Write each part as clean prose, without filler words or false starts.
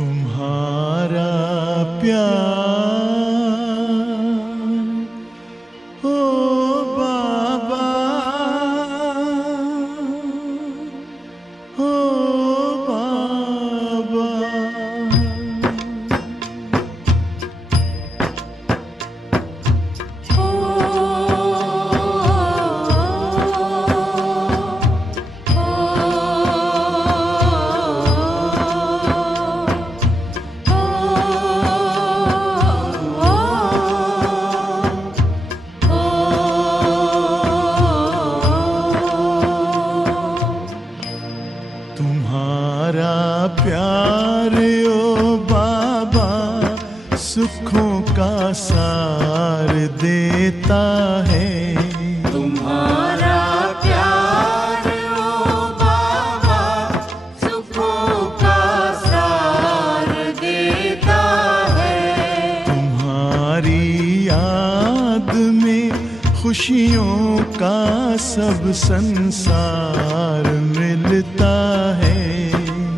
तुम्हारा प्यार ओ बाबा, ओ बाबा। तुम्हारा प्यार ओ बाबा सुखों का सार देता है। तुम्हारा प्यार ओ बाबा सुखों का सार देता है। तुम्हारी याद में खुशियों का सब संसार मिलता है।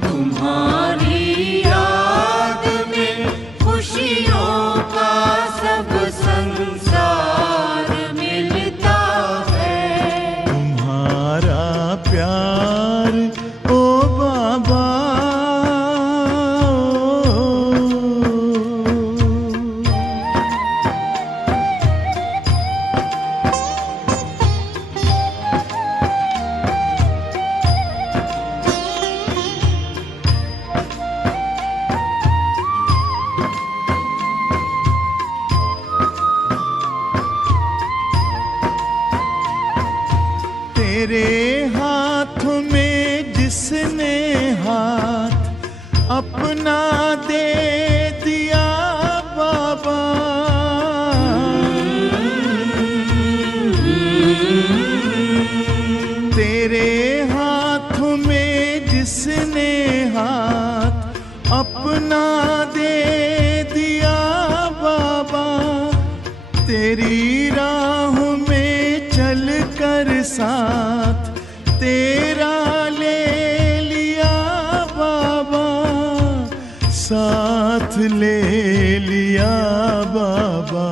तुम्हारी याद में खुशियों का सब संसार मिलता है। तुम्हारा प्यार ओ बाबा, तेरे हाथ में जिसने हाथ अपना दे दिया बाबा, तेरे हाथ में जिसने हाथ अपना दे दिया बाबा, तेरी राह में चल कर साथ तेरा ले लिया बाबा, साथ ले लिया बाबा।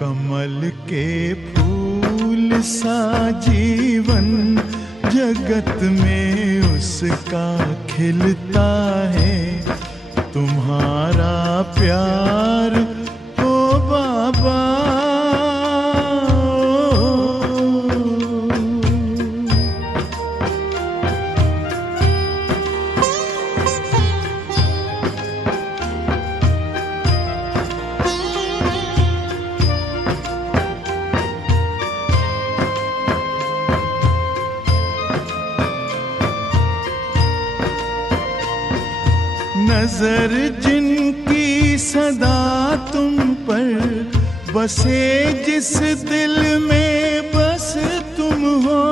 कमल के फूल सा जीवन जगत में उसका खिलता है। तुम्हारा प्यार ओ बाबा, नजर जिनकी सदा तुम पर बसे, जिस दिल में बस तुम हो,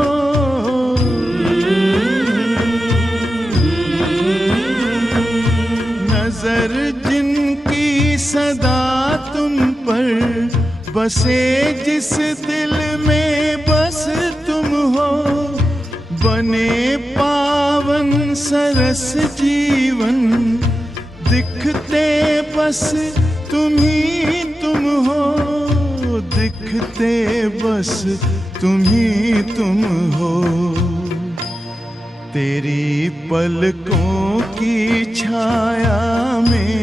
नजर जिनकी सदा तुम पर बसे, जिस दिल में बस तुम हो, बने पावन सरस जीवन दिखते बस तुम ही तुम हो, दिखते बस तुम ही तुम हो। तेरी पलकों की छाया में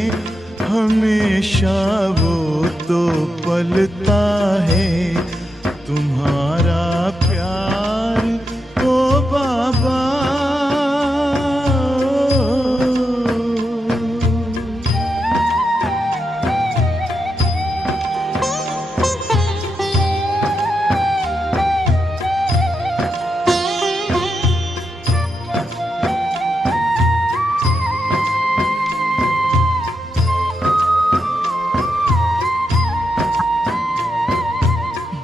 हमेशा वो तो पलता है। तुम्हारा प्यार ओ बाबा,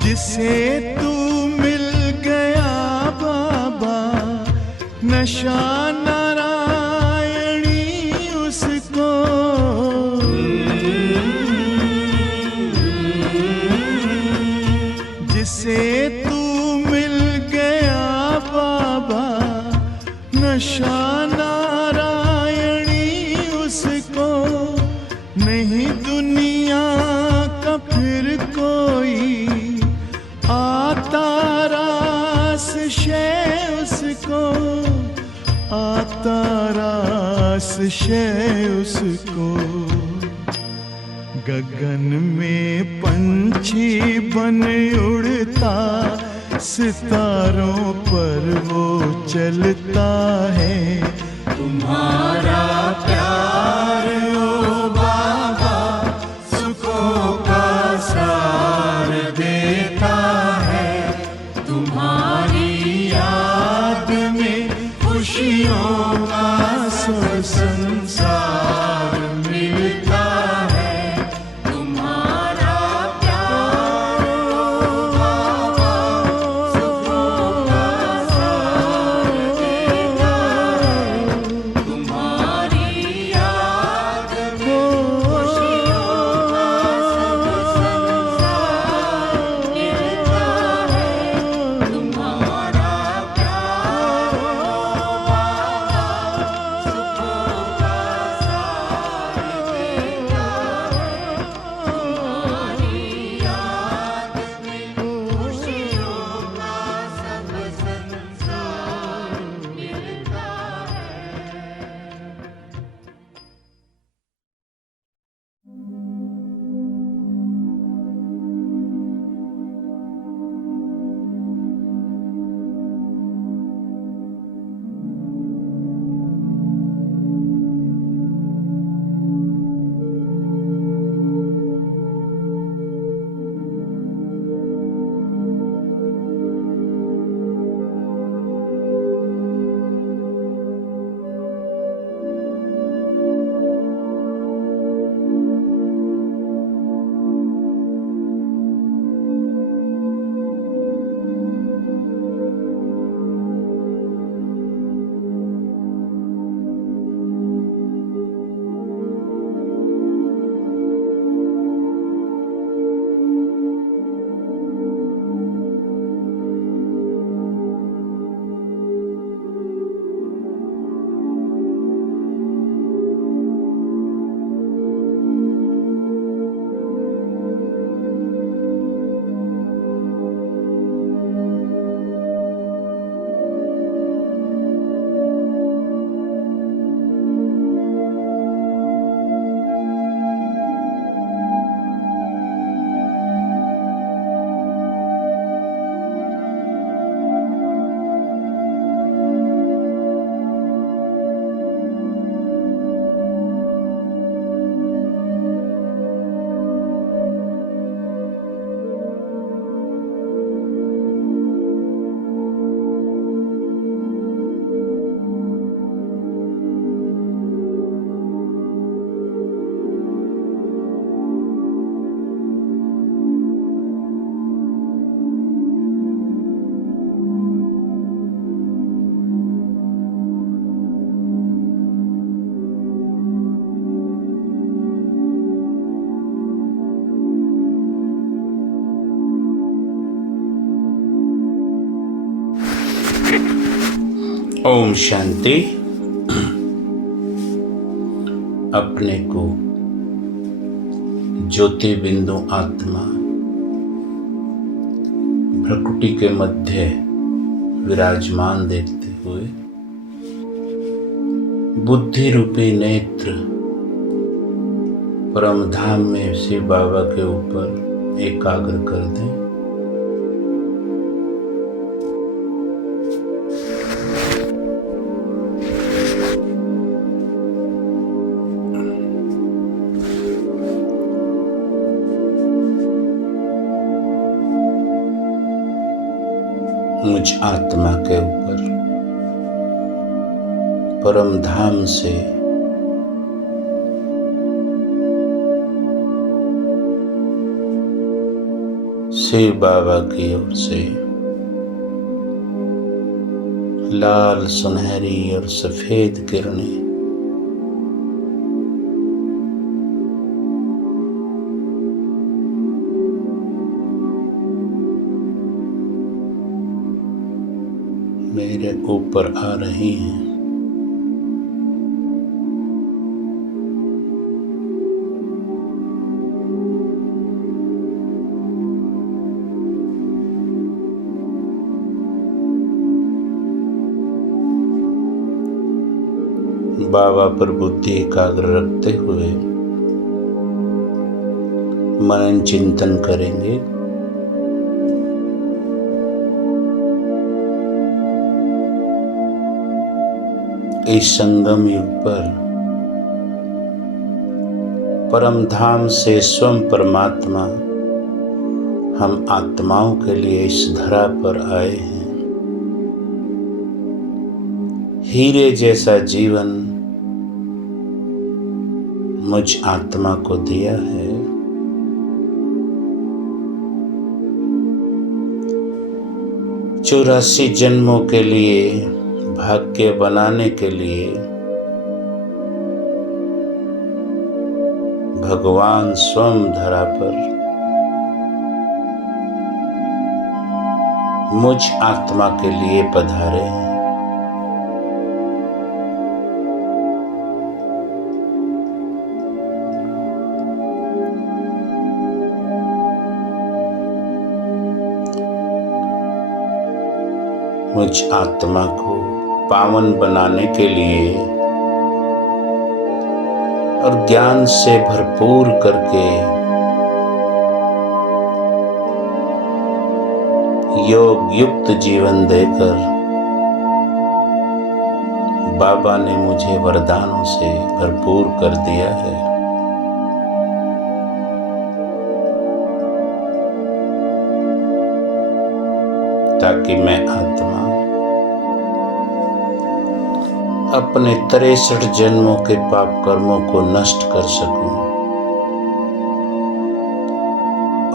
जिसे तू मिल गया बाबा, नशा नारायणी उसको, जिसे तू मिल गया बाबा, नशा नारायणी आता रास शय उसको। गगन में पंछी बन उड़ता, सितारों पर वो चलता है। तुम्हारा प्यार ओ बाबा सुखों का सार देता है। तुम्हारी याद में खुशियों का सब संसार मिलता है। तुम्हारा प्यार ओ बाबा सुखों का सार देता है। तुम्हारी याद में खुशियों का सब संसार मिलता है। तुम्हारा प्यार ओ बाबा सुखों का सार देता है। तुम्हारी याद में खुशियों का सब संसार मिलता है। ओम शांति। अपने को ज्योति बिंदु आत्मा प्रकृति के मध्य विराजमान देखते हुए बुद्धि रूपी नेत्र परम धाम में शिव बाबा के ऊपर एकाग्र कर दें। मुझ आत्मा के ऊपर परम धाम से शिव बाबा की ओर से लाल सुनहरी और सफेद किरणें मेरे ऊपर आ रही हैं। बाबा पर बुद्धि एकाग्र रखते हुए मनन चिंतन करेंगे। इस संगम युग पर परम धाम से स्वयं परमात्मा हम आत्माओं के लिए इस धरा पर आए हैं। हीरे जैसा जीवन मुझ आत्मा को दिया है। 84 जन्मों के लिए भाग्य बनाने के लिए भगवान स्वयं धरा पर मुझ आत्मा के लिए पधारे हैं। मुझ आत्मा को पावन बनाने के लिए और ज्ञान से भरपूर करके योग युक्त जीवन देकर बाबा ने मुझे वरदानों से भरपूर कर दिया है। ताकि मैं आत्मा अपने 63 जन्मों के पाप कर्मों को नष्ट कर सकूं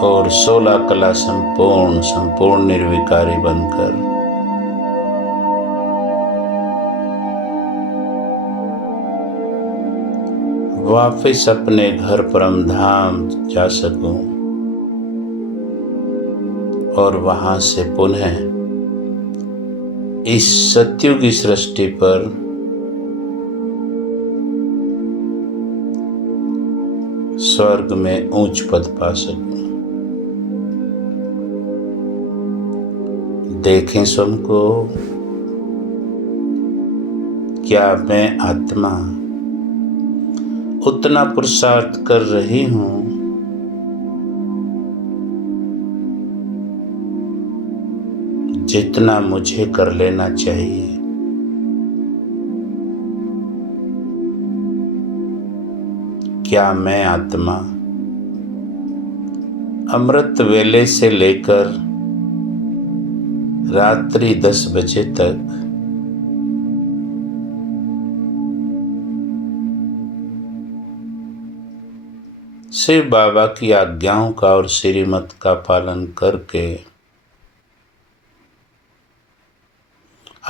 और 16 कला संपूर्ण निर्विकारी बनकर वापस अपने घर परम धाम जा सकूं और वहां से पुनः इस सत्युगी सृष्टि पर स्वर्ग में ऊंच पद पा सकूं। देखें स्वयं को, क्या मैं आत्मा उतना पुरुषार्थ कर रही हूं जितना मुझे कर लेना चाहिए? क्या मैं आत्मा अमृत वेले से लेकर रात्रि 10 बजे तक सिर्फ बाबा की आज्ञाओं का और श्रीमत का पालन करके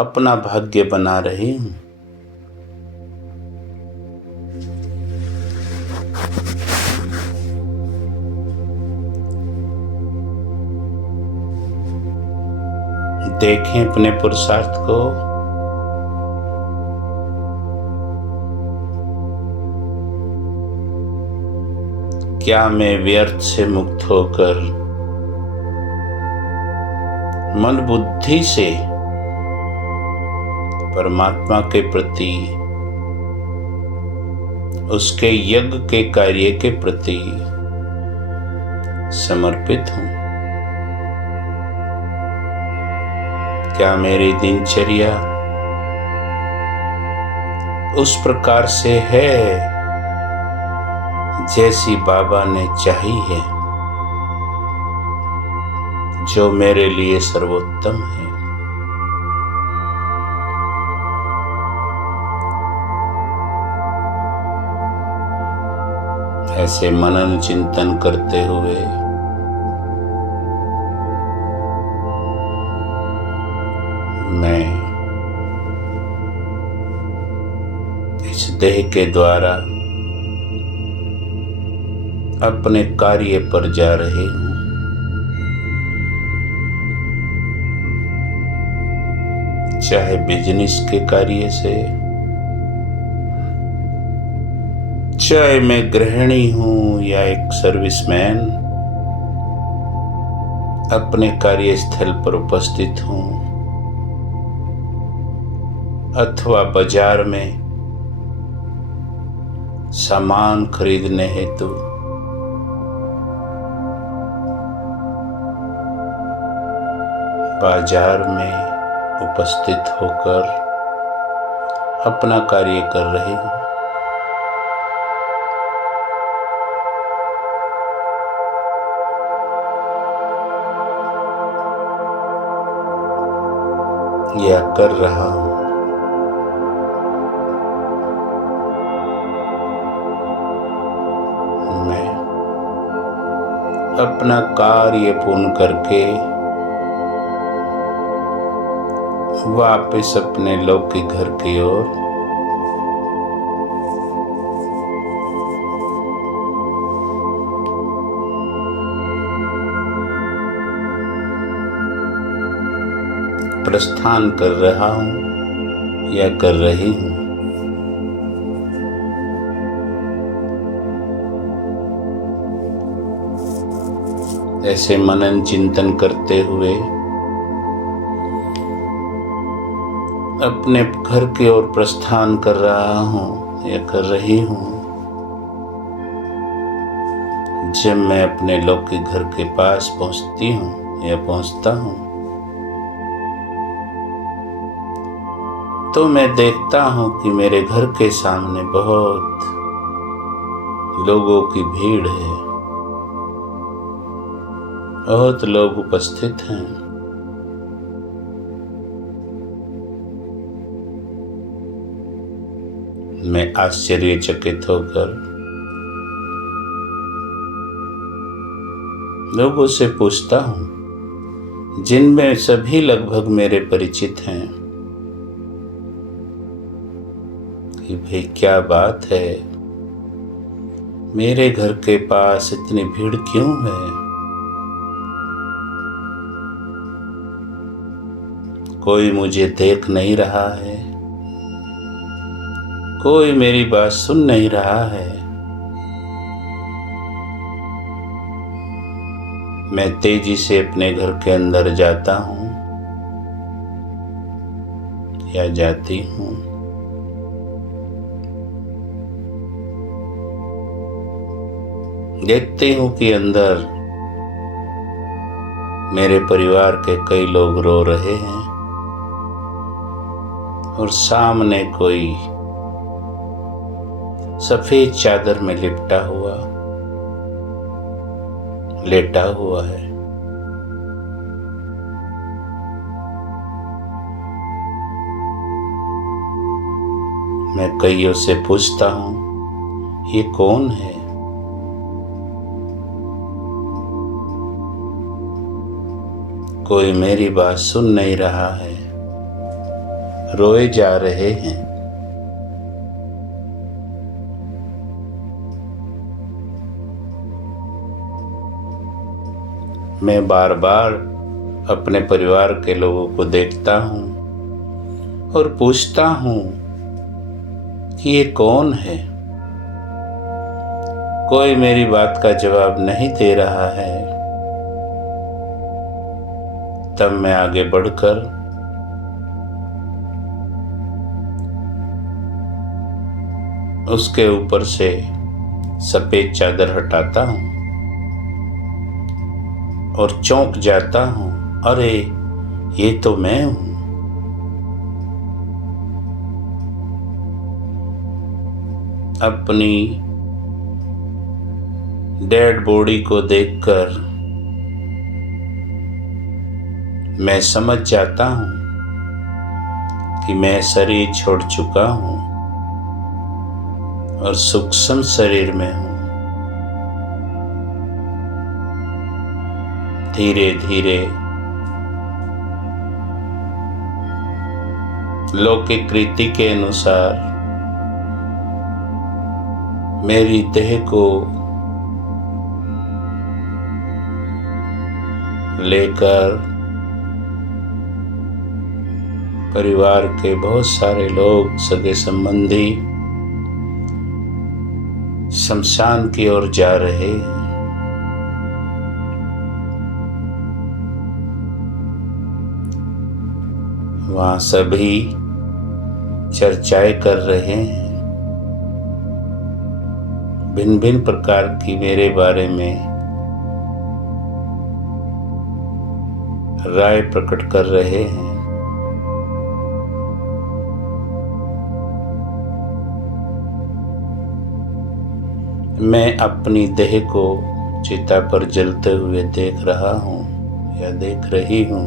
अपना भाग्य बना रही हूं? देखें अपने पुरुषार्थ को। क्या मैं व्यर्थ से मुक्त होकर मन बुद्धि से परमात्मा के प्रति, उसके यज्ञ के कार्य के प्रति समर्पित हूं? क्या मेरी दिनचर्या उस प्रकार से है जैसी बाबा ने चाही है, जो मेरे लिए सर्वोत्तम है? ऐसे मनन चिंतन करते हुए मैं इस देह के द्वारा अपने कार्य पर जा रही हूं। चाहे बिजनेस के कार्य से, चाहे मैं गृहिणी हूं या एक सर्विसमैन अपने कार्यस्थल पर उपस्थित हूं, अथवा बाजार में सामान खरीदने हेतु बाजार में उपस्थित होकर अपना कार्य कर रही हूँ। या कर रहा हूँ। मैं अपना कार्य पूर्ण करके वापस अपने लौकिक घर की ओर प्रस्थान कर रहा हूँ या कर रही हूँ। ऐसे मनन चिंतन करते हुए अपने घर की ओर प्रस्थान कर रहा हूँ या कर रही हूँ। जब मैं अपने लौकिक घर के पास पहुँचती हूँ या पहुँचता हूँ तो मैं देखता हूँ कि मेरे घर के सामने बहुत लोगों की भीड़ है, बहुत लोग उपस्थित हैं। मैं आश्चर्यचकित होकर लोगों से पूछता हूँ, जिनमें सभी लगभग मेरे परिचित हैं, कि भाई क्या बात है, मेरे घर के पास इतनी भीड़ क्यों है? कोई मुझे देख नहीं रहा है, कोई मेरी बात सुन नहीं रहा है। मैं तेजी से अपने घर के अंदर जाता हूँ या जाती हूँ। देखते हूँ कि अंदर मेरे परिवार के कई लोग रो रहे हैं और सामने कोई सफेद चादर में लिपटा हुआ लेटा हुआ है। मैं कईयों से पूछता हूँ, ये कौन है? कोई मेरी बात सुन नहीं रहा है, रोए जा रहे हैं। मैं बार बार अपने परिवार के लोगों को देखता हूँ और पूछता हूँ कि ये कौन है? कोई मेरी बात का जवाब नहीं दे रहा है। तब मैं आगे बढ़कर उसके ऊपर से सफेद चादर हटाता हूँ और चौंक जाता हूँ, अरे ये तो मैं हूँ। अपनी डेड बॉडी को देखकर मैं समझ जाता हूँ कि मैं शरीर छोड़ चुका हूँ और सूक्ष्म शरीर में हूँ। धीरे धीरे लौकिक रीति के अनुसार मेरी देह को लेकर परिवार के बहुत सारे लोग, सगे संबंधी शमशान की ओर जा रहे हैं। वहाँ सभी चर्चाएं कर रहे हैं। भिन्न भिन्न प्रकार की मेरे बारे में राय प्रकट कर रहे हैं। मैं अपनी देह को चिता पर जलते हुए देख रहा हूँ या देख रही हूँ।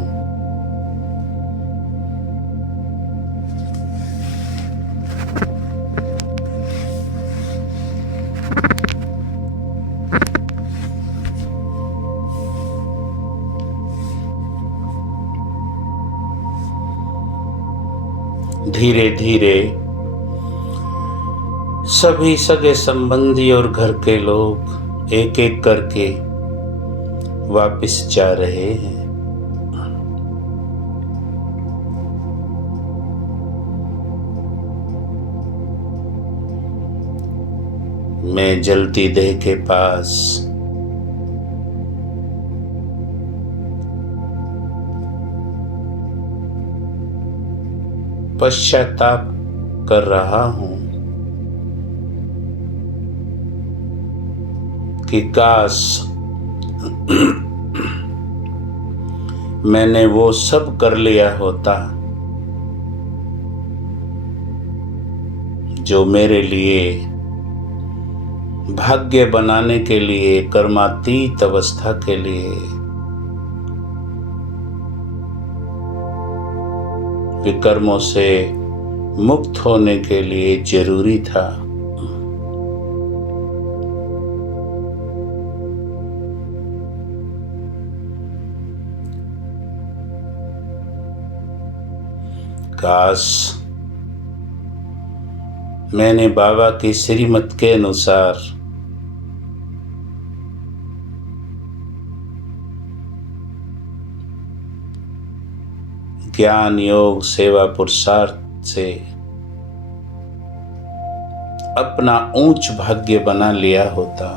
धीरे धीरे सभी सगे संबंधी और घर के लोग एक एक करके वापस जा रहे हैं। मैं जलती देह के पास पश्चाताप कर रहा हूं कि काश मैंने वो सब कर लिया होता जो मेरे लिए भाग्य बनाने के लिए, कर्मातीत अवस्था के लिए, विकर्मों से मुक्त होने के लिए जरूरी था। काश मैंने बाबा की श्रीमत के अनुसार ज्ञान योग सेवा पुरुषार्थ से अपना ऊंच भाग्य बना लिया होता।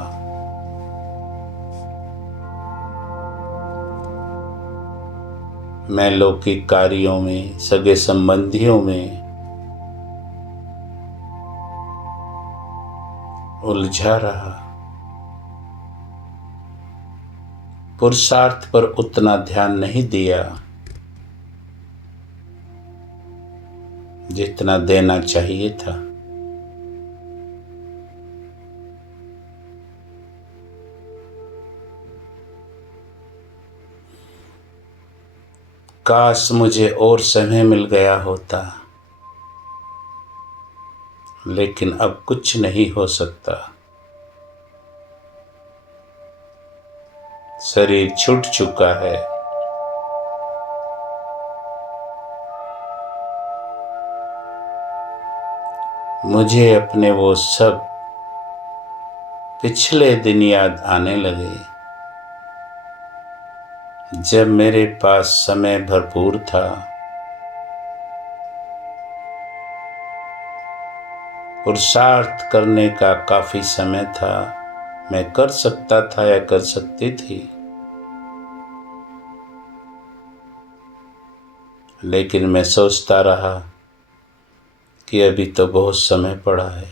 मैं लौकिक कार्यों में, सगे संबंधियों में उलझा रहा, पुरुषार्थ पर उतना ध्यान नहीं दिया जितना देना चाहिए था। काश मुझे और समय मिल गया होता, लेकिन अब कुछ नहीं हो सकता। शरीर छूट चुका है। मुझे अपने वो सब पिछले दिन याद आने लगे, जब मेरे पास समय भरपूर था, पुरुषार्थ करने का काफी समय था, मैं कर सकता था या कर सकती थी। लेकिन मैं सोचता रहा कि अभी तो बहुत समय पड़ा है,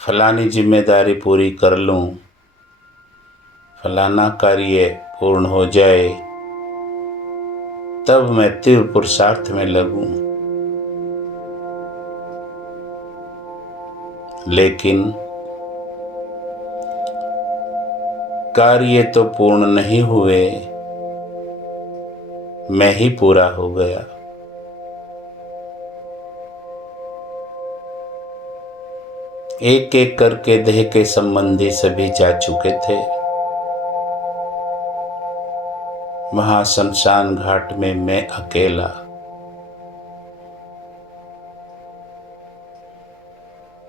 फलानी जिम्मेदारी पूरी कर लूं, फलाना कार्य पूर्ण हो जाए, तब मैं तीव्र पुरुषार्थ में लगूं। लेकिन कार्य तो पूर्ण नहीं हुए, मैं ही पूरा हो गया। एक एक करके देह के संबंधी सभी जा चुके थे। वहां शमशान घाट में मैं अकेला।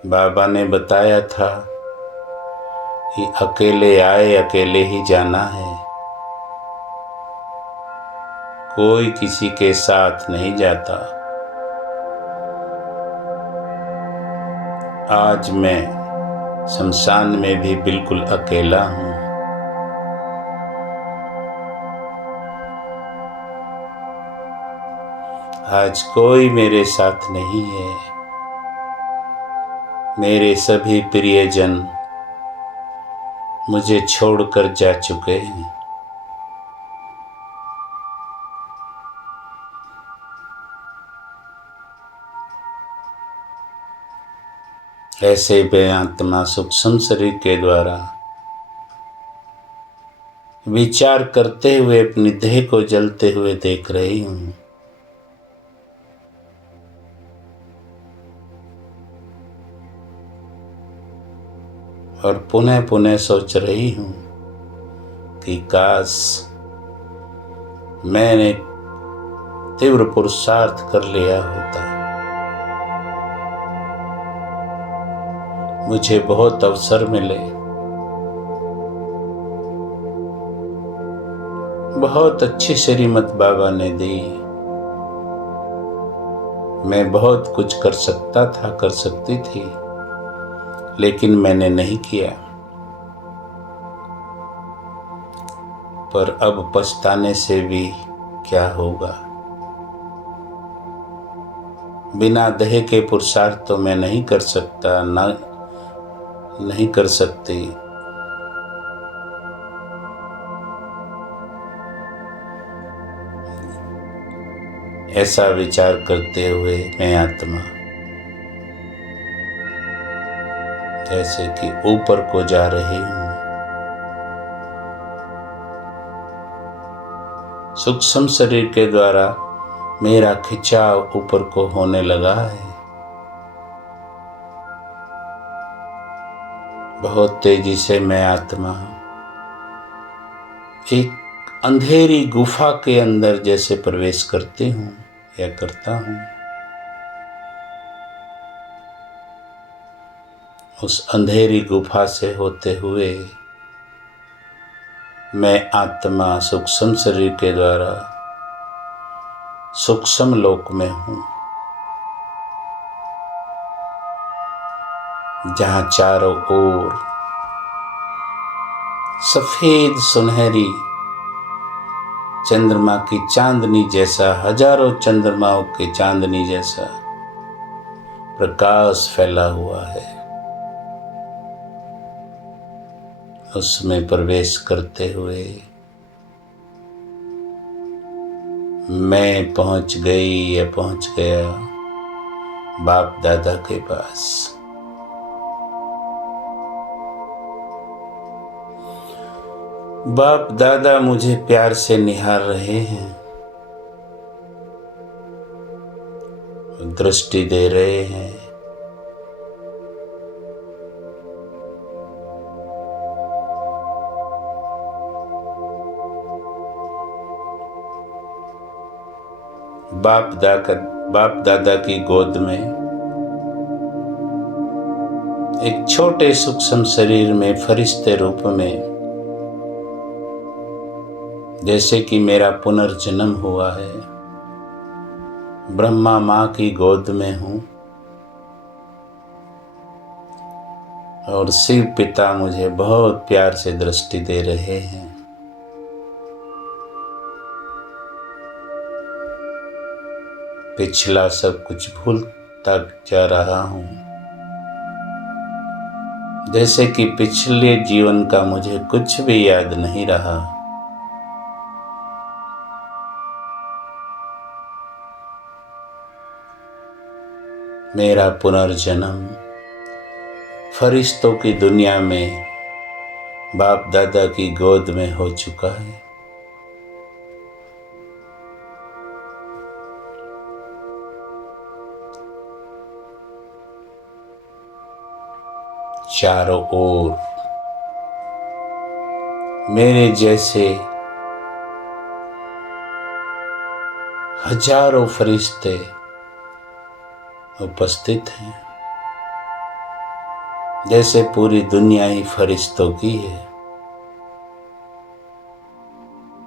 बाबा ने बताया था कि अकेले आए अकेले ही जाना है, कोई किसी के साथ नहीं जाता। आज मैं शमशान में भी बिल्कुल अकेला हूँ। आज कोई मेरे साथ नहीं है। मेरे सभी प्रियजन मुझे छोड़कर जा चुके हैं। ऐसे मैं आत्मा सूक्ष्म शरीर के द्वारा विचार करते हुए अपनी देह को जलते हुए देख रही हूँ। और पुनः पुनः सोच रही हूँ कि काश मैंने तीव्र पुरुषार्थ कर लिया होता। मुझे बहुत अवसर मिले, बहुत अच्छी श्रीमत बाबा ने दी। मैं बहुत कुछ कर सकता था, कर सकती थी, लेकिन मैंने नहीं किया। पर अब पछताने से भी क्या होगा। बिना देह के पुरुषार्थ तो मैं नहीं कर सकता, नहीं कर सकती। ऐसा विचार करते हुए मैं आत्मा जैसे कि ऊपर को जा रही हूँ। सूक्ष्म शरीर के द्वारा मेरा खिंचाव ऊपर को होने लगा है। बहुत तेजी से मैं आत्मा एक अंधेरी गुफा के अंदर जैसे प्रवेश करती हूँ या करता हूँ। उस अंधेरी गुफा से होते हुए मैं आत्मा सूक्ष्म शरीर के द्वारा सूक्ष्म लोक में हूँ, जहाँ चारों ओर सफेद सुनहरी चंद्रमा की चांदनी जैसा, हजारों चंद्रमाओं के चांदनी जैसा प्रकाश फैला हुआ है। उसमें प्रवेश करते हुए मैं पहुंच गई या पहुंच गया बाप दादा के पास। बाप दादा मुझे प्यार से निहार रहे हैं, दृष्टि दे रहे हैं। बाप दादा की गोद में एक छोटे सूक्ष्म शरीर में फरिश्ते रूप में जैसे कि मेरा पुनर्जन्म हुआ है, ब्रह्मा माँ की गोद में हूँ और शिव पिता मुझे बहुत प्यार से दृष्टि दे रहे हैं। पिछला सब कुछ भूलता जा रहा हूँ, जैसे कि पिछले जीवन का मुझे कुछ भी याद नहीं रहा। मेरा पुनर्जन्म फरिश्तों की दुनिया में बाप दादा की गोद में हो चुका है। चारों ओर मेरे जैसे हजारों फरिश्ते उपस्थित हैं, जैसे पूरी दुनिया ही फरिश्तों की है।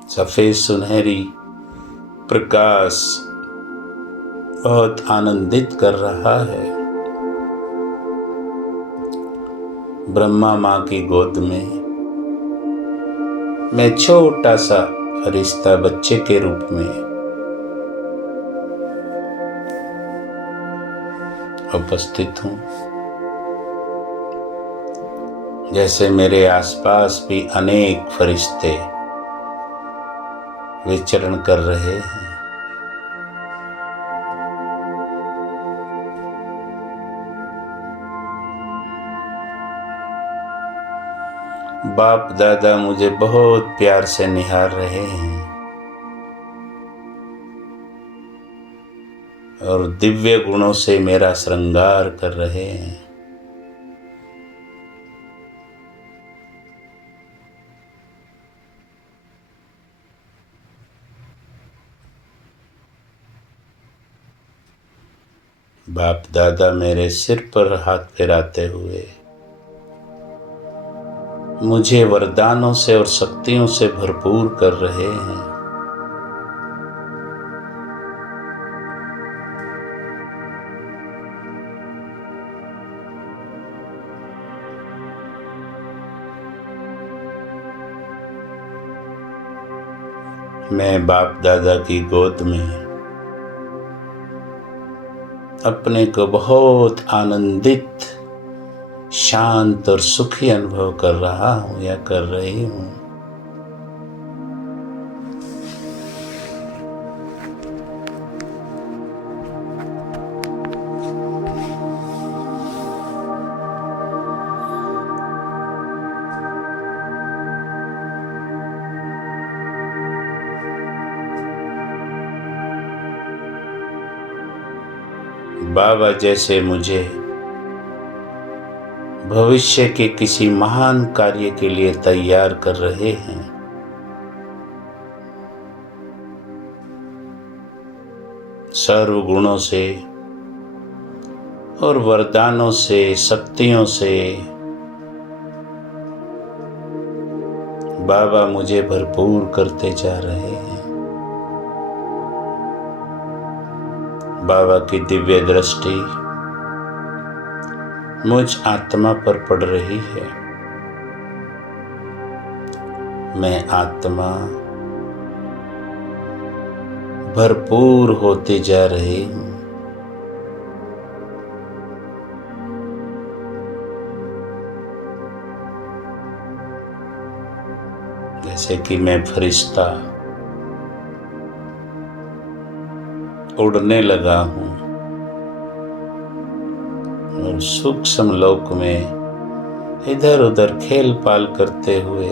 सफेद सुनहरी प्रकाश बहुत आनंदित कर रहा है। ब्रह्मा माँ की गोद में मैं छोटा सा फरिश्ता बच्चे के रूप में उपस्थित हूँ। जैसे मेरे आसपास भी अनेक फरिश्ते विचरण कर रहे हैं। बाप दादा मुझे बहुत प्यार से निहार रहे हैं और दिव्य गुणों से मेरा श्रृंगार कर रहे हैं। बाप दादा मेरे सिर पर हाथ फेराते हुए मुझे वरदानों से और शक्तियों से भरपूर कर रहे हैं। मैं बाप दादा की गोद में अपने को बहुत आनंदित, शांत और सुखी अनुभव कर रहा हूं या कर रही हूं। बाबा जैसे मुझे भविष्य के किसी महान कार्य के लिए तैयार कर रहे हैं। सर्व गुणों से और वरदानों से, शक्तियों से बाबा मुझे भरपूर करते जा रहे हैं। बाबा की दिव्य दृष्टि मुझ आत्मा पर पड़ रही है। मैं आत्मा भरपूर होती जा रही हूँ। जैसे कि मैं फरिश्ता उड़ने लगा हूँ और सूक्ष्म लोक में इधर उधर खेल पाल करते हुए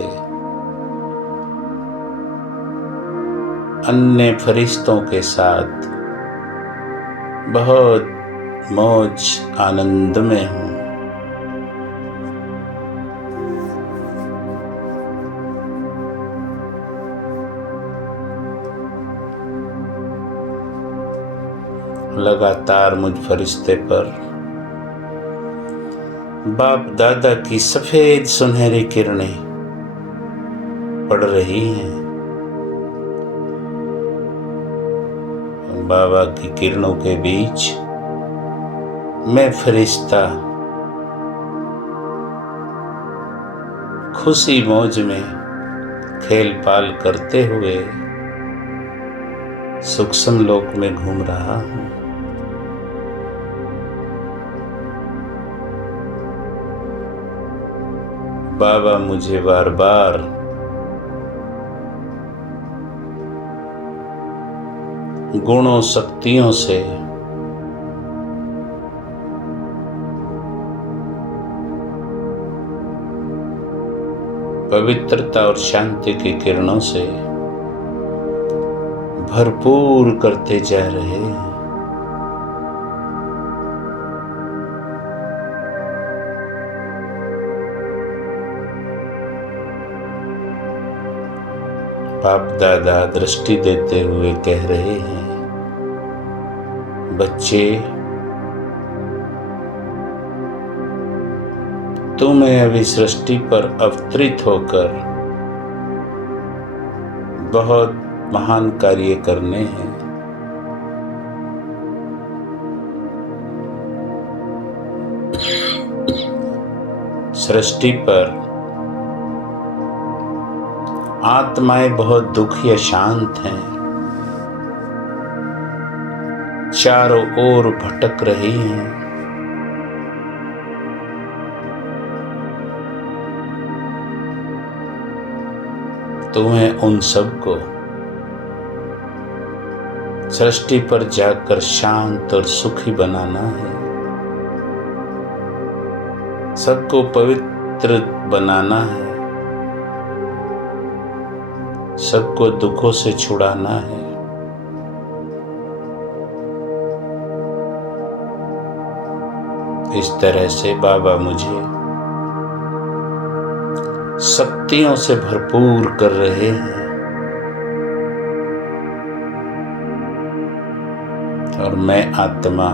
अन्य फरिश्तों के साथ बहुत मौज आनंद में हूँ। लगातार मुझ फरिश्ते पर बाप दादा की सफेद सुनहरी किरणें पड़ रही हैं। बाबा की किरणों के बीच मैं फरिश्ता खुशी मौज में खेल पाल करते हुए सूक्ष्म लोक में घूम रहा हूँ। बाबा मुझे बार बार गुणों शक्तियों से पवित्रता और शांति की किरणों से भरपूर करते जा रहे हैं। बाप दादा दृष्टि देते हुए कह रहे हैं, बच्चे तुम्हें अभी सृष्टि पर अवतरित होकर बहुत महान कार्य करने हैं। सृष्टि पर आत्माएं बहुत दुखी अशांत हैं, चारों ओर भटक रही हैं। तुम्हें उन सबको सृष्टि पर जाकर शांत और सुखी बनाना है, सबको पवित्र बनाना है, सबको दुखों से छुड़ाना है। इस तरह से बाबा मुझे शक्तियों से भरपूर कर रहे हैं और मैं आत्मा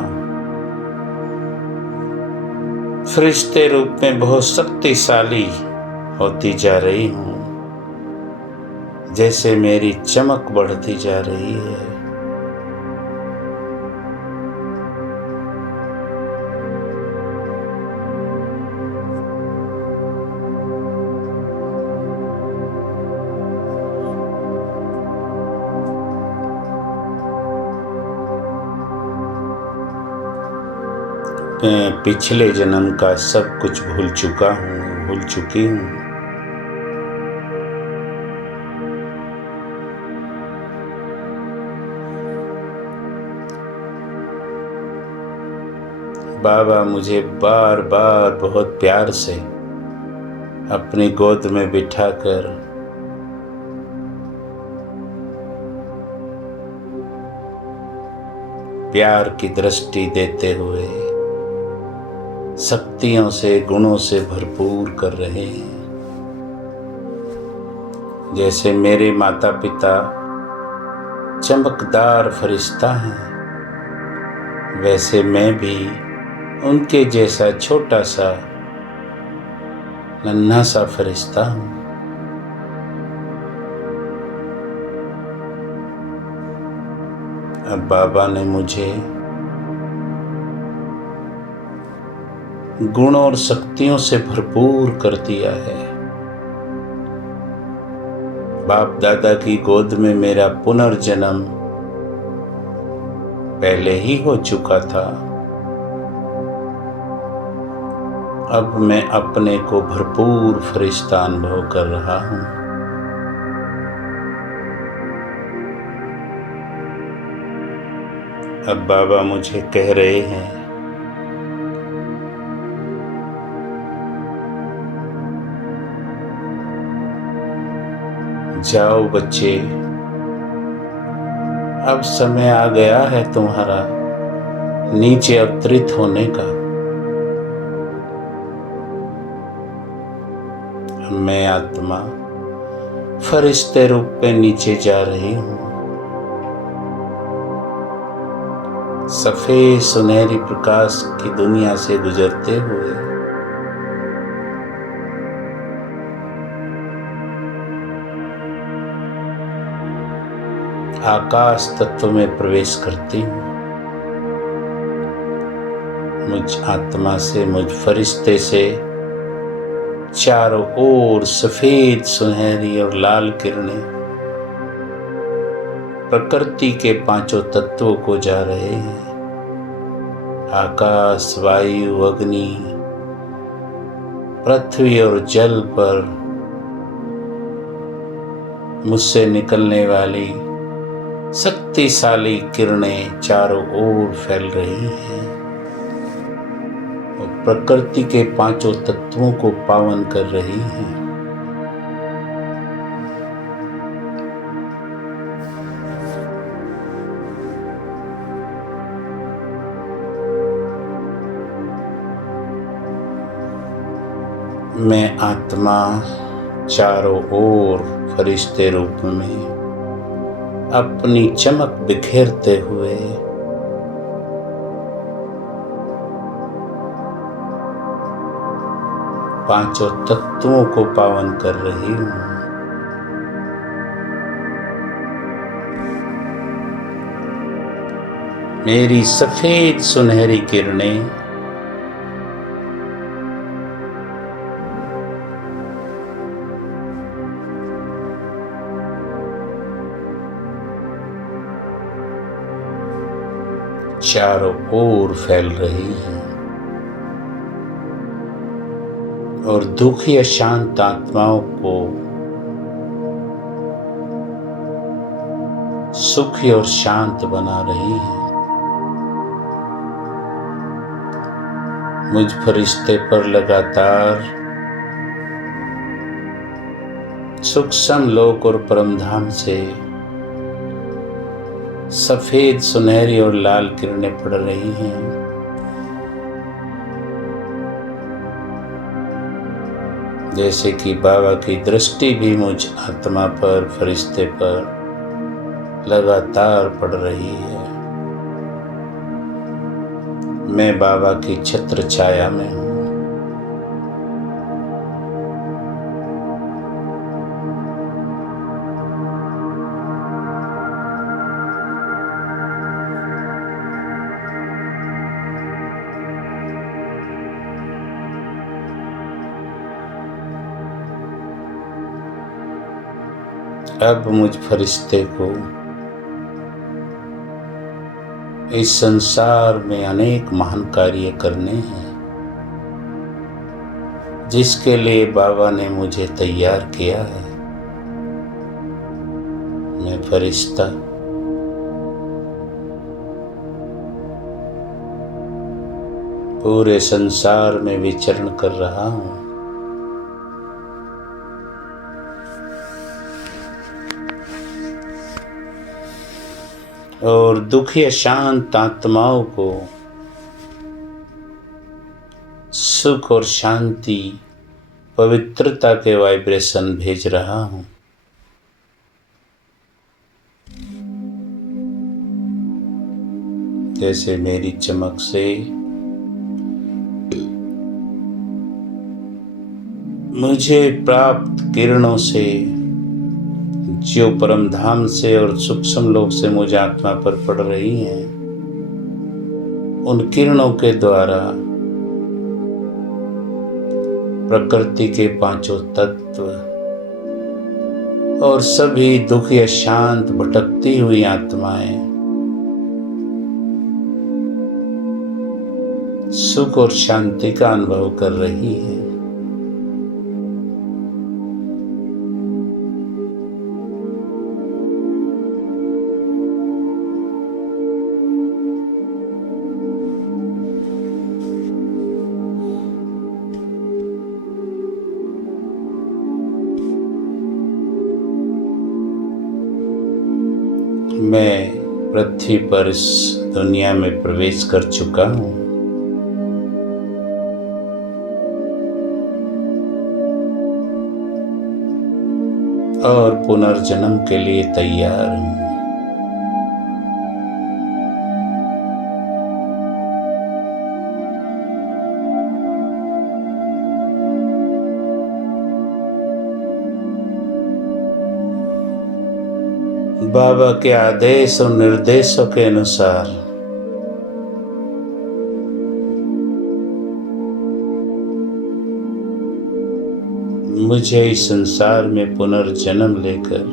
फरिश्ते रूप में बहुत शक्तिशाली होती जा रही हूँ, जैसे मेरी चमक बढ़ती जा रही है। मैं पिछले जन्म का सब कुछ भूल चुका हूँ, भूल चुकी हूँ। बाबा मुझे बार बार बहुत प्यार से अपनी गोद में बिठाकर प्यार की दृष्टि देते हुए शक्तियों से, गुणों से भरपूर कर रहे हैं। जैसे मेरे माता पिता चमकदार फरिश्ता हैं, वैसे मैं भी उनके जैसा छोटा सा नन्हा सा फरिश्ता हूँ। अब बाबा ने मुझे गुणों और शक्तियों से भरपूर कर दिया है। बाप दादा की गोद में मेरा पुनर्जन्म पहले ही हो चुका था। अब मैं अपने को भरपूर फरिश्ता अनुभव कर रहा हूँ। अब बाबा मुझे कह रहे हैं, जाओ बच्चे, अब समय आ गया है तुम्हारा नीचे अवतरित होने का। मैं आत्मा फरिश्ते रूप में नीचे जा रही हूँ। सफेद सुनहरी प्रकाश की दुनिया से गुजरते हुए आकाश तत्व में प्रवेश करती हूँ। मुझ आत्मा से, मुझ फरिश्ते से चारों ओर सफेद सुनहरी और लाल किरणें प्रकृति के पांचों तत्वों को जा रहे हैं। आकाश, वायु, अग्नि, पृथ्वी और जल पर मुझसे निकलने वाली शक्तिशाली किरणें चारों ओर फैल रही हैं और प्रकृति के पांचों तत्वों को पावन कर रही हैं। मैं आत्मा चारों ओर फरिश्ते रूप में अपनी चमक बिखेरते हुए पांचों तत्वों को पावन कर रही हूँ। मेरी सफेद सुनहरी किरणें चारों ओर फैल रही हैं और दुखी अशांत आत्माओं को सुखी और शांत बना रही हैं। मुझ फरिश्ते पर लगातार सूक्ष्म लोक और परमधाम से सफेद, सुनहरी और लाल किरणें पड़ रही हैं। जैसे कि बाबा की दृष्टि भी मुझ आत्मा पर, फरिश्ते पर लगातार पड़ रही है। मैं बाबा की छत्र छाया में हूँ। अब मुझ फरिश्ते को इस संसार में अनेक महान कार्य करने हैं, जिसके लिए बाबा ने मुझे तैयार किया है। मैं फरिश्ता पूरे संसार में विचरण कर रहा हूँ। और दुखी अशांत आत्माओं को सुख और शांति, पवित्रता के वाइब्रेशन भेज रहा हूँ। जैसे मेरी चमक से मुझे प्राप्त किरणों से, जो परम धाम से और सूक्ष्म लोक से मुझे आत्मा पर पड़ रही हैं, उन किरणों के द्वारा प्रकृति के पांचों तत्व और सभी दुखी, अशांत, भटकती हुई आत्माएं सुख और शांति का अनुभव कर रही है। मैं पृथ्वी पर इस दुनिया में प्रवेश कर चुका हूँ और पुनर्जन्म के लिए तैयार हूँ। बाबा के आदेश और निर्देशों के अनुसार मुझे इस संसार में पुनर्जन्म लेकर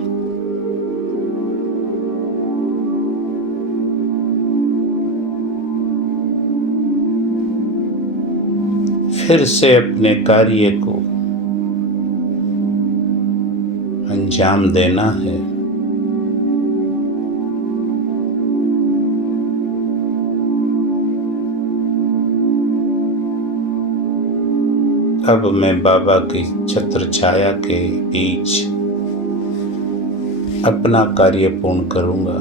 फिर से अपने कार्य को अंजाम देना है। अब मैं बाबा की छत्र छाया के बीच अपना कार्य पूर्ण करूंगा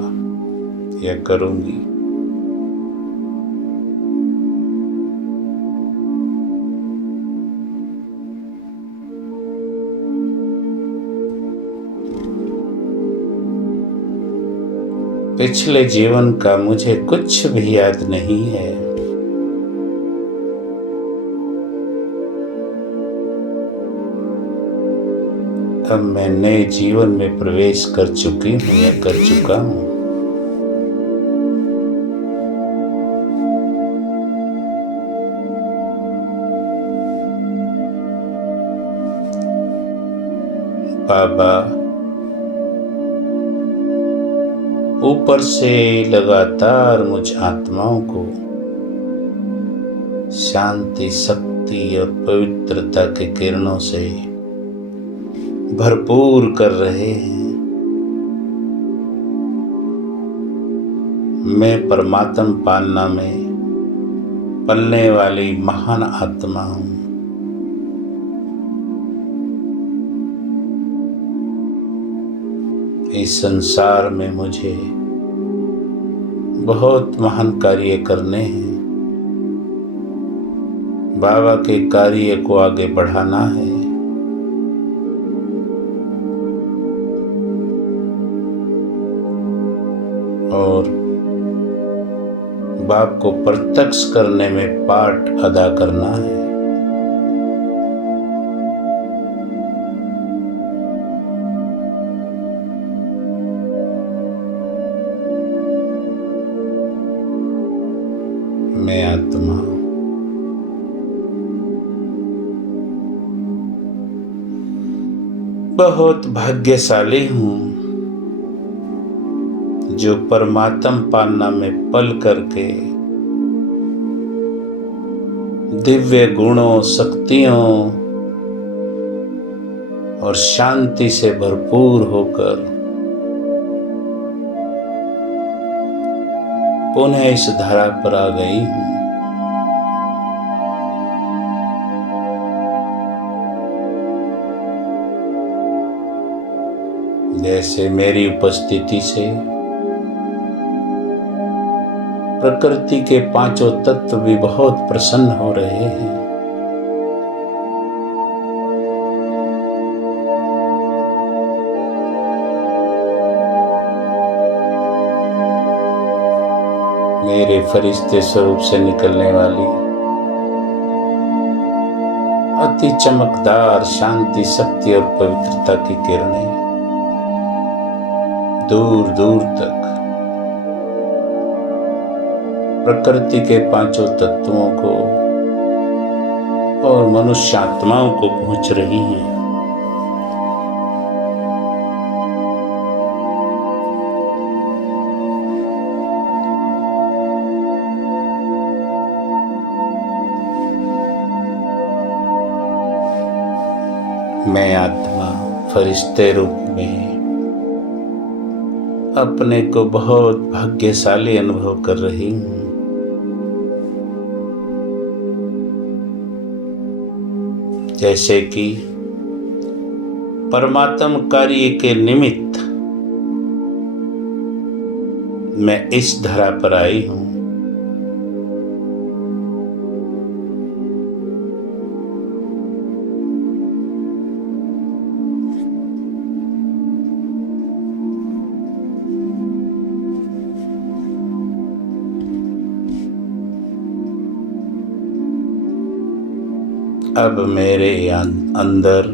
या करूंगी। पिछले जीवन का मुझे कुछ भी याद नहीं है। अब मैं नए जीवन में प्रवेश कर चुकी हूँ या कर चुका हूँ। बाबा ऊपर से लगातार मुझ आत्माओं को शांति, शक्ति और पवित्रता के किरणों से भरपूर कर रहे हैं। मैं परमात्म पालना में पलने वाली महान आत्मा हूँ। इस संसार में मुझे बहुत महान कार्य करने हैं। बाबा के कार्य को आगे बढ़ाना है। और बाप को प्रत्यक्ष करने में पाठ अदा करना है। मैं आत्मा बहुत भाग्यशाली हूँ जो परमात्म पालना में पल करके दिव्य गुणों, शक्तियों और शांति से भरपूर होकर पुनः इस धरा पर आ गई हूँ। जैसे मेरी उपस्थिति से प्रकृति के पांचों तत्व भी बहुत प्रसन्न हो रहे हैं। मेरे फरिश्ते स्वरूप से निकलने वाली अति चमकदार शांति, शक्ति और पवित्रता की किरणें दूर दूर तक प्रकृति के पांचों तत्वों को और मनुष्य आत्माओं को पहुंच रही हैं। मैं आत्मा फरिश्ते रूप में अपने को बहुत भाग्यशाली अनुभव कर रही हूँ। जैसे कि परमात्म कार्य के निमित्त मैं इस धरा पर आई हूँ। अब मेरे अंदर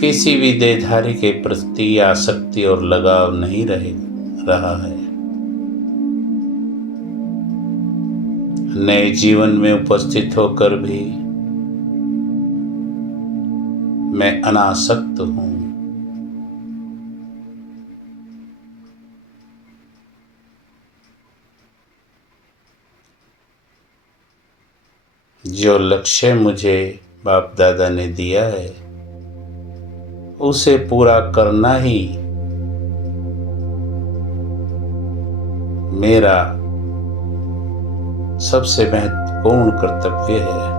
किसी भी देहधारी के प्रति आसक्ति और लगाव नहीं रहा है। नए जीवन में उपस्थित होकर भी मैं अनासक्त हूँ। जो लक्ष्य मुझे बाप दादा ने दिया है उसे पूरा करना ही मेरा सबसे महत्वपूर्ण कर्तव्य है।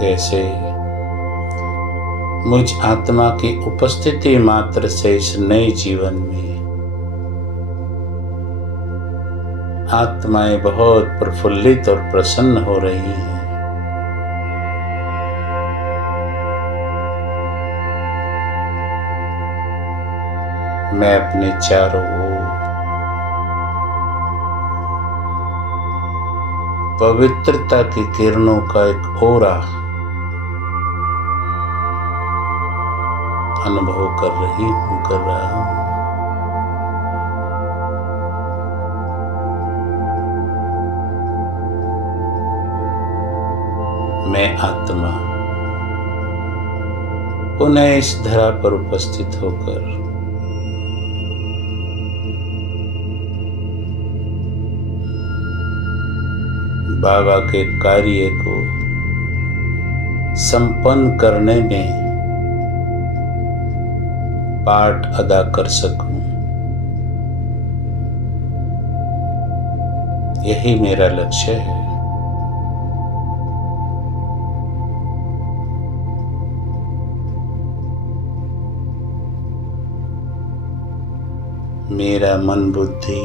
जैसे मुझ आत्मा की उपस्थिति मात्र से इस नए जीवन में आत्माएं बहुत प्रफुल्लित और प्रसन्न हो रही हैं। मैं अपने चारों ओर पवित्रता की किरणों का एक ओरा अनुभव कर रहा हूँ। मैं आत्मा पुनः इस धरा पर उपस्थित होकर बाबा के कार्य को संपन्न करने में पार्ट अदा कर सकूं, यही मेरा लक्ष्य है। मेरा मन बुद्धि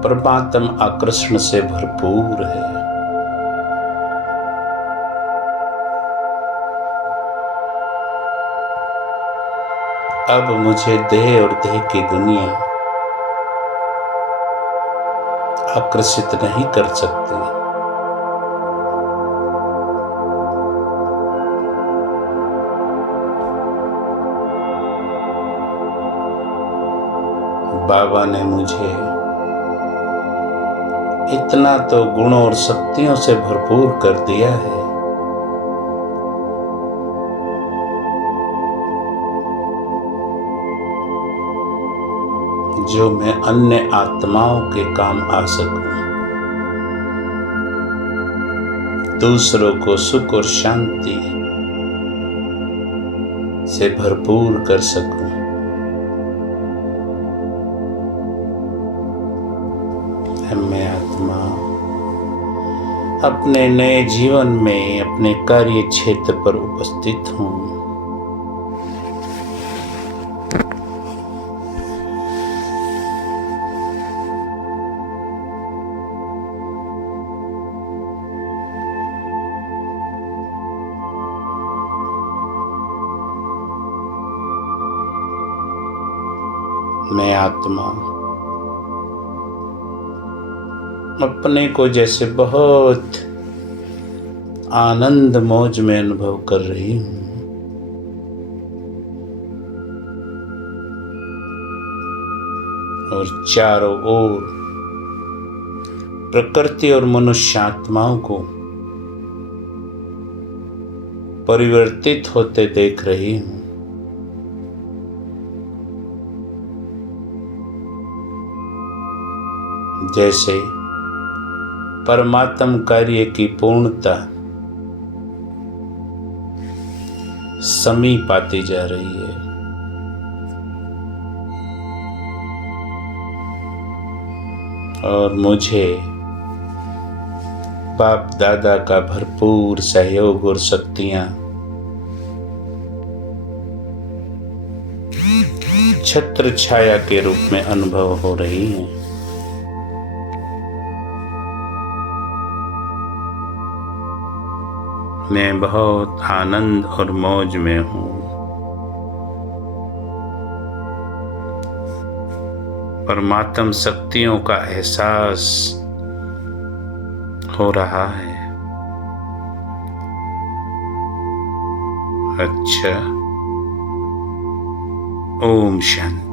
परमात्म आकर्षण से भरपूर है। अब मुझे देह और देह की दुनिया आकर्षित नहीं कर सकती। बाबा ने मुझे इतना तो गुणों और शक्तियों से भरपूर कर दिया है, जो मैं अन्य आत्माओं के काम आ सकूं, दूसरों को सुख और शांति से भरपूर कर सकूं। मैं आत्मा अपने नए जीवन में अपने कार्य क्षेत्र पर उपस्थित हूं। मैं आत्मा अपने को जैसे बहुत आनंद मौज में अनुभव कर रही हूं, और चारों ओर प्रकृति और मनुष्य आत्माओं को परिवर्तित होते देख रही हूं। जैसे परमात्म कार्य की पूर्णता समीप आती जा रही है। और मुझे बाप दादा का भरपूर सहयोग और शक्तियां छत्र छाया के रूप में अनुभव हो रही हैं। मैं बहुत आनंद और मौज में हूँ। परमात्म शक्तियों का एहसास हो रहा है। अच्छा, ओम शांति।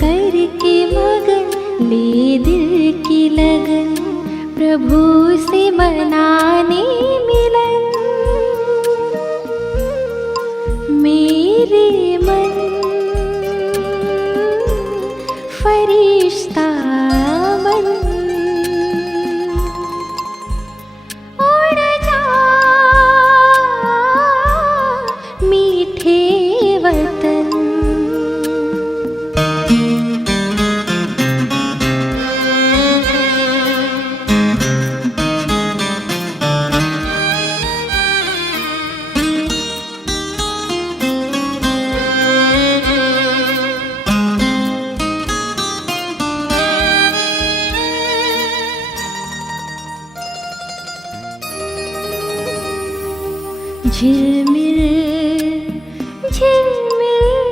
करके मगन, ले दिल की लगन, प्रभु से मनाने मिलन। मेरे मन फरिश्ता बन, उड़ जा मीठे वतन। झिलमिल झिलमिल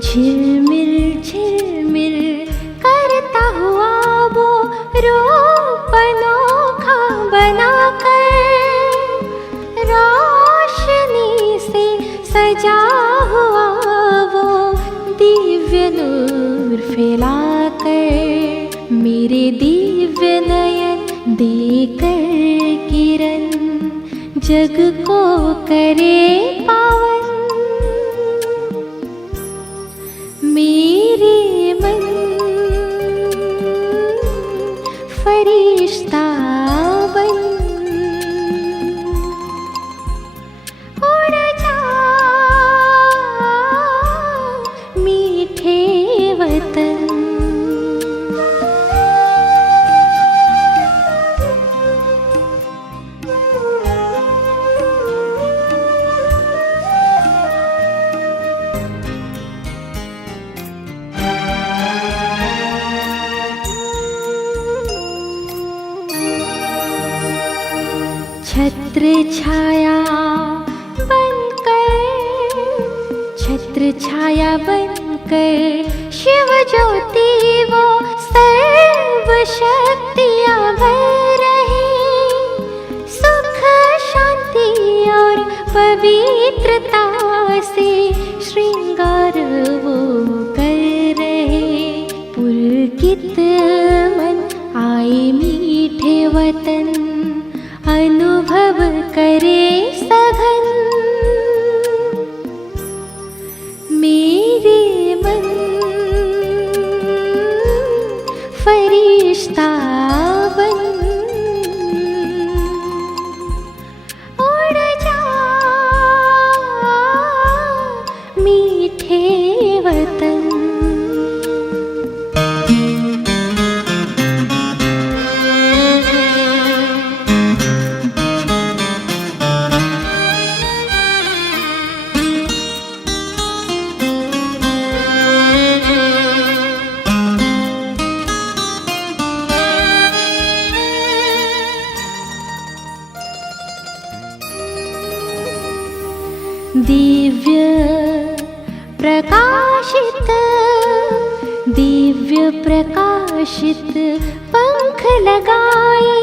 झिलमिल झिलमिल करता हुआ वो रूप अनोखा बनाकर, रोशनी से सजा हुआ वो दिव्य नूर फैलाकर, मेरे दिव्य नयन देकर किरण जग को करे पावन। मेरे मन फरिश्ता बन, उड़ जा मीठे वतन। छत्र छाया बनकर, छत्र छाया बनकर, शिव ज्योति वो सर्व शक्तियाँ भर रहे, सुख शांति और पवित्रता से श्रृंगार वो कर रहे। पुलकित मन आए मीठे वतन, अनुभव करे सघन। मेरे मन फरिश्ता बन, उड़ जा मीठे वतन। दिव्य प्रकाशित, दिव्य प्रकाशित पंख लगाए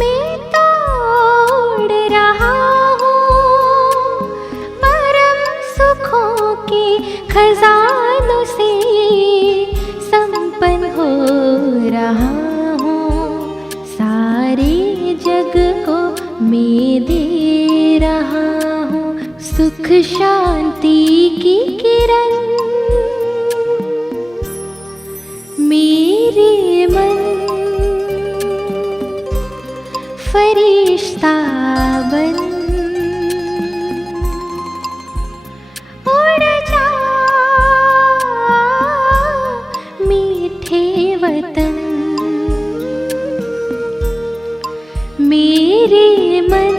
मैं तो उड़ रहा हूँ, परम सुखों के खजानों से संपन्न हो रहा हूँ। सारे जग को मैं दे रहा हूँ सुख शांति की किरण। मेरे मन फरिश्ता बन, उड़ जा मीठे वतन। मेरे मन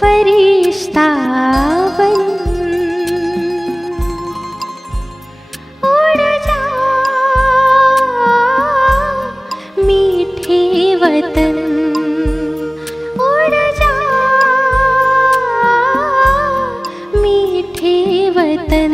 फरिश्ता बन, उड़ जा मीठे वतन, उड़ जा मीठे वतन।